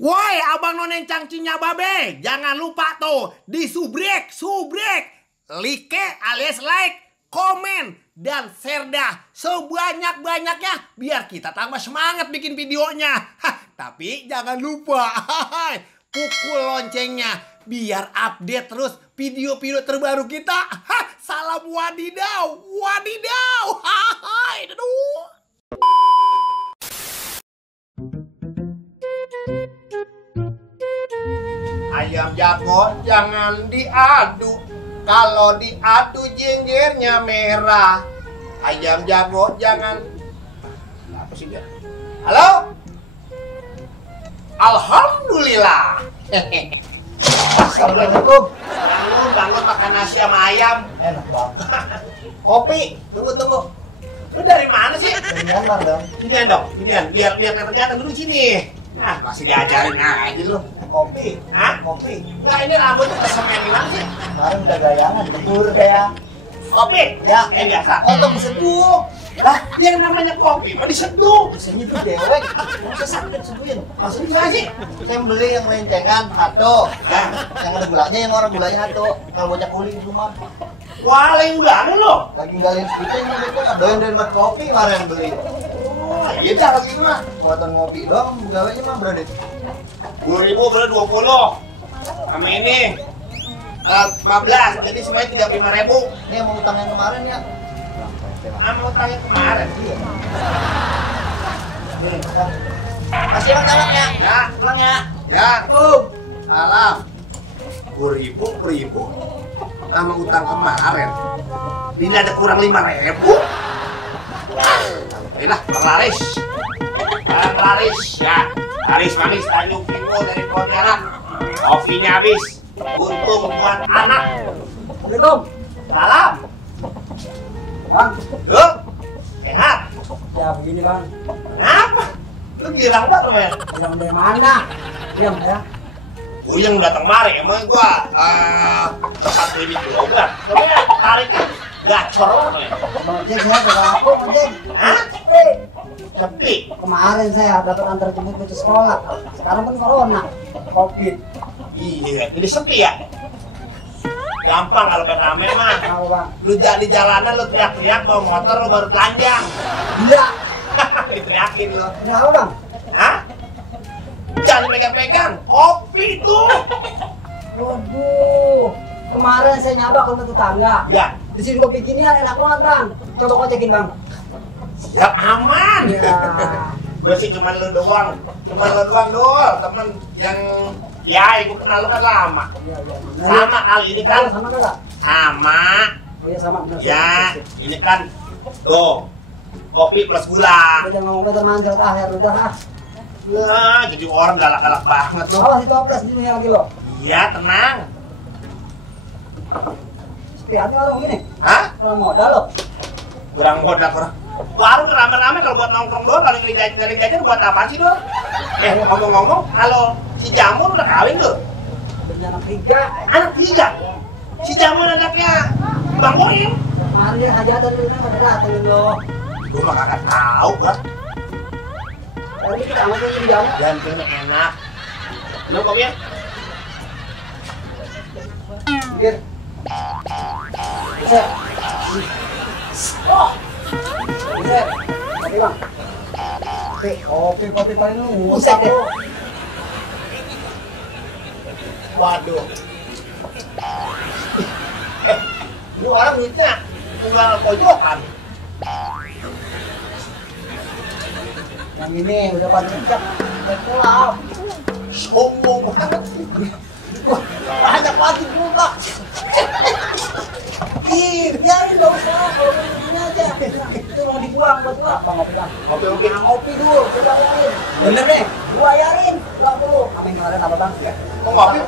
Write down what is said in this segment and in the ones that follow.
Woi, abang noneng cangcinya babe, jangan lupa tuh di subrek, like alias like, komen, dan share dah sebanyak-banyaknya biar kita tambah semangat bikin videonya. Tapi jangan lupa pukul loncengnya biar update terus video-video terbaru kita. Salam wadidaw, wadidaw. Aduh. Ayam jago jangan diadu, kalau diadu jenjernya merah. Ayam jago jangan. Apa sih dia? Halo? Alhamdulillah. Assalamualaikum. Bangun makan nasi sama ayam. Enak banget. Kopi, tunggu. Lu dari mana sih? Dari Myanmar dong. Sinian dong, sinian. Lihat ternyata dulu sini. Nah, masih diajarin aja lu. Kopi. Hah? Kopi. Nah, ini rambutnya kesemen gimana sih? Kemarin udah gayangan, libur kayak. Kopi? Ya. Biasa. Untuk diseduh. Lah, yang namanya kopi mah diseduh. Biasanya tuh dewek. Nggak usah sakit seduhin. Maksudnya gimana sih? Saya beli yang lencengan satu. Ya. Yang ada gulanya, yang orang gulanya satu. Kalau bocah kuli di rumah. Wah, lain banget lo. Lagi nggalin speaking nih bocah. Doyan dari mat kopi kemarin beli. Oh, iya dah kalau gitu mah. Buatan ngopi doang, gawanya mah berada. 10.000 boleh 20. Sama ini 15, jadi semuanya 35.000. Ini yang mau utang yang kemarin ya. Sama utang yang kemarin. Iya. Kasih bang jalan ya. Ya, Pulang ya. ya. Alam. 10.000 sama utang kemarin. Ini ada kurang 5.000. Inilah Bang Laris. Bang Laris ya. Laris manis Tanjung Info dari Pontianak. Kopinya habis. Untung buat anak. Assalamualaikum. Salam. Bang. Yuk. Sehat. Ya begini bang. Kenapa? Lu girang banget lu, men. Yang dari mana? Diam ya. Yang datang mari, emang gua tempat klinik juga. Soalnya tariknya gacor banget, men. Ojek saya udah aku ojek. Hah? Sepi. Kemarin saya dapat antar jemput ke sekolah. Sekarang kan corona, covid. Iya, jadi sepi ya. Gampang kalau pengen rame mah. Tahu bang? Lu di jalanan lu teriak-teriak bawa motor lu baru telanjang. Gila. Diteriakin lu. Ini apa bang? Hah? Jangan pegang-pegang. Kopi tuh. Waduh. Kemarin saya nyabak ke rumah tetangga. Ya. Di sini kopi ginian enak banget bang. Coba kocekin bang. Siap aman. Ya. Gue sih cuman lu doang dol, temen yang ya gue kenal lu kan lama. Iya. Sama kali ini kan. Sama kagak? Sama. Oh iya sama benar. Ya, ini kan tuh kopi plus gula. Udah jangan ngomong termanjat akhir udah ah. Nah, jadi orang galak-galak banget tuh. Awas itu oplas di dunia lagi lo. Iya, tenang. Sepi hati orang gini. Hah? Orang modal lo. Kurang modal, kurang. Warung rame-rame kalau buat nongkrong doang, kalau ngeling jajan buat apaan sih doang? Ngomong-ngomong, kalau si Jamur udah kawin tuh? Punya anak 3. Anak 3? Si Jamur anaknya Bang Boim? Kemarin dia hajatan dulu pada datengin lo. Gue mah kagak tahu gua. Tadi kita ngomongin di jalan. Gantengnya enak. Lu kopinya? Pikir. Bisa. Oh. Bisa. Kopi bang. Kopi paling lu ngusap lo. Waduh. Ini orang duitnya tunggal pojokan. Yang ini udah pancak. Udah kelap. Sombong banget sih. Banyak banget juga. Ih, biarin gak usah. Kalau mau begini aja. Itu mau dibuang buat lo. Apa ngopi bang? Kopi. Ngopi dulu, gue bayarin. Bener nih? Gue bayarin. Gua dulu. Sama yang kemarin apa bang? Mau ngopi?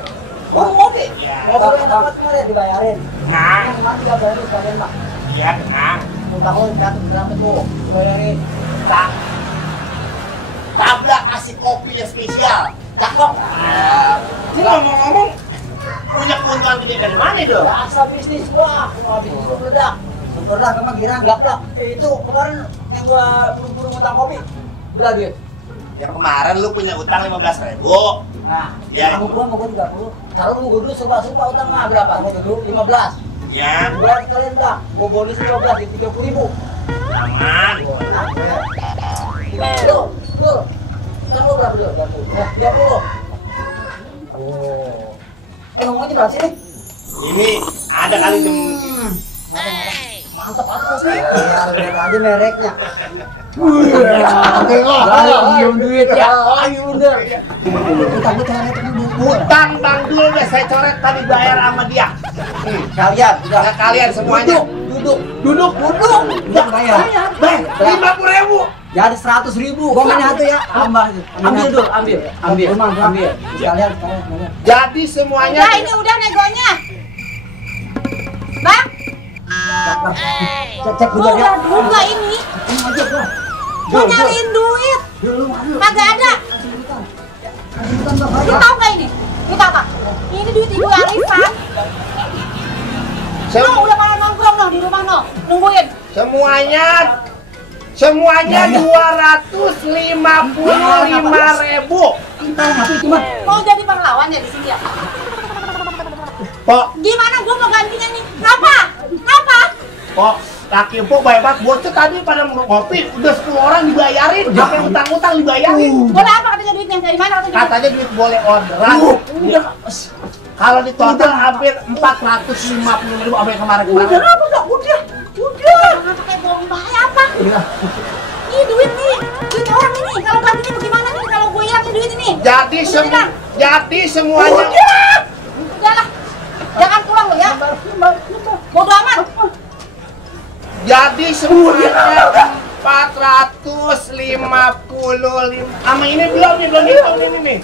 Gue ngopi. Iya. Ngopi yang dapat kemarin dibayarin. Nah. Yang kemarin 3 sekalian bang. Iya, tenang. Utang lo jatuh berapa tuh? Dibayarin. Tabla kasih kopi yang spesial. Cakep. Ini ngomong-ngomong punya keuntungan gede dari mana itu? Biasa bisnis gua. Mau bisnis gua meledak. Syukurlah kemang girang gaplak. Itu kemarin yang gua buru-buru ngutang kopi. Berapa duit? Ya kemarin lu punya utang 15.000. Nah, Ya, kamu itu. gua mau gua 30. Taruh gua dulu serba utang mah berapa? Gua dulu 15. Ya, Gua kalian bilang, gua bonus 15 di 30.000. aman. Nah, tuh. Utang gua berapa dulu? 30. Oh. Ngomongnya berapa sih nih? Ini ada kali jam Mantap banget Kopi. Ya, lihat aja mereknya. Diem duit ya. Ayo udah. Utang gue coret dulu. utang Bang Dul udah saya coret tadi bayar sama dia. Kalian udah. Ya kalian semuanya. Duduk. Udah bayar. Bang, 50.000. Jadi 100.000. Gua minyak tuh ya. Tambah. Ambil dulu, ambil. Sekalian. Jadi semuanya. Udah ini udah negonya. Bang, Cek gua dulu ya. udah buka ini. Ini aja gua. Gua nyariin duit. Kagak ada. Lu tahu nggak ini? Duit apa? Ini duit Ibu Arifan. Lu udah pada nongkrong dong di rumah no, nungguin. Semuanya 255.000. Mau jadi pahlawan ya di sini ya? Pok, Gimana gua mau gantinya nih? Kenapa? Pok, laki empok baik banget. Bocah tadi pada ngopi, udah 10 orang dibayarin. Sampai utang-utang dibayarin. Boleh apa katanya duitnya? Dari mana katanya? Katanya duit boleh orderan. Kalau di total hampir 450.000 sampai kemarin. Jangan pakai bohong bahaya apa? Ini duit orang ini. Kalau gantinya bagaimana nih? Kalau gue hilang nih duit ini. Jadi semuanya. Udahlah. Jangan pulang lo ya. Bodo amat. Jadi semuanya 455. Sama ini belum dihitung ini nih.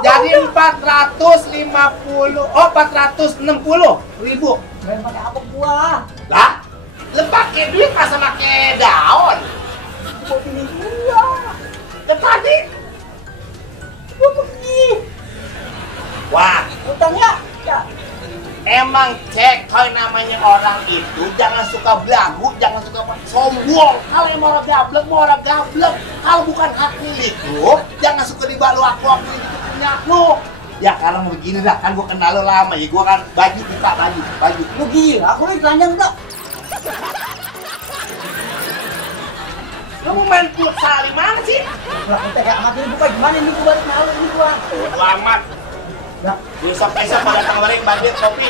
Jadi 460.000. Main pakai apa gua? Lah, lu pakai duit masa pakai daun? Gua pilih gua. Dan tadi. Gua pergi. Wah, Utangnya ya. emang cek kalau namanya orang itu jangan suka belagu, jangan suka sombong. Kalau emang orang gablek, mau orang gablek. Kalau bukan hak milik lu, jangan suka dibalu aku ini itu punya lu. Ya karena mau begini dah, kan gua kenal lu lama ya, gua kan baju buka baju. Lu gila, aku nih telanjang enggak? Lu mau main futsal di mana sih? Lah kita kayak amat ini buka gimana ini gua balik malu ini gua. Selamat. Ya, Besok-besok pada datang kemarin banjir kopi.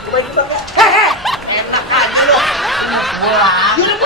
coba kita ya. Hehe, enak aja lu. Pulang. Udah